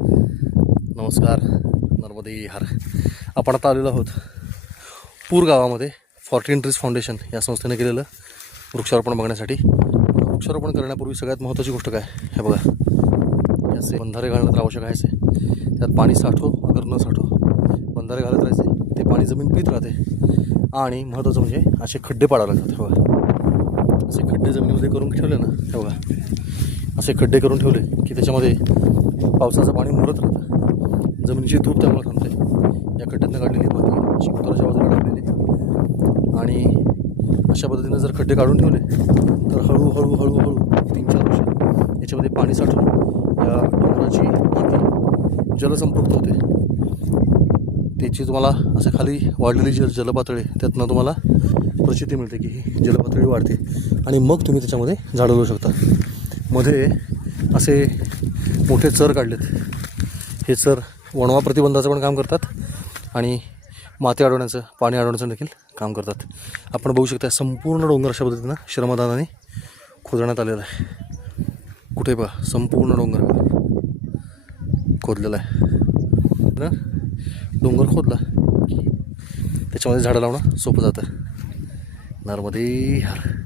नमस्कार नर्मदे हर. आपण आता आलेलो आहोत पूर गावामध्ये फॉर्टीन ट्रीज फाउंडेशन या संस्थेने केलेलं वृक्षारोपण बघण्यासाठी. वृक्षारोपण करण्यापूर्वी सगळ्यात महत्त्वाची गोष्ट काय? हे बघा. याचे असे बंधारे घालणं तर आवश्यक आहे. त्यात पाणी साठो अगर न साठो. बंधारे घालत राहायचे ते पाणी जमीन पित राहते. आणि महत्त्वाचं म्हणजे असे खड्डे पाडावे लागतात हे बघा. असे खड्डे जमिनीमध्ये करून ठेवले ना हे बघा. असे खड्डे करून ठेवले की त्याच्यामध्ये पावसाचं पाणी मुरत राहतं. जमिनीची धूप त्यामुळे थांबते. या खड्ड्यांना काढलेली माती अशी बाजूला काढलेली. आणि अशा पद्धतीनं जर खड्डे काढून ठेवले तर हळूहळू हळूहळू तीन चार वर्ष याच्यामध्ये पाणी साठून या डोंगराची माती जलसंपृक्त होते. त्याची तुम्हाला असं खाली वाढलेली जी जलपातळी आहे, त्यातनं तुम्हाला प्रचिती मिळते की ही जलपातळी वाढते. आणि मग तुम्ही त्याच्यामध्ये झाडं लावू शकता. मध्ये असे मोठे चर काढलेत. हे चर वणवा प्रतिबंधाचं पण काम करतात आणि माती अडवण्याचं पाणी अडवण्याचं देखील काम करतात. आपण बघू शकता संपूर्ण डोंगर अशा पद्धतीनं श्रमदानाने खोदण्यात आलेलं आहे. कुठे बघा संपूर्ण डोंगर खोदलेला आहे. ना डोंगर खोदला त्याच्यामध्ये झाडं लावणं सोपं जातं. नर्मदे हर.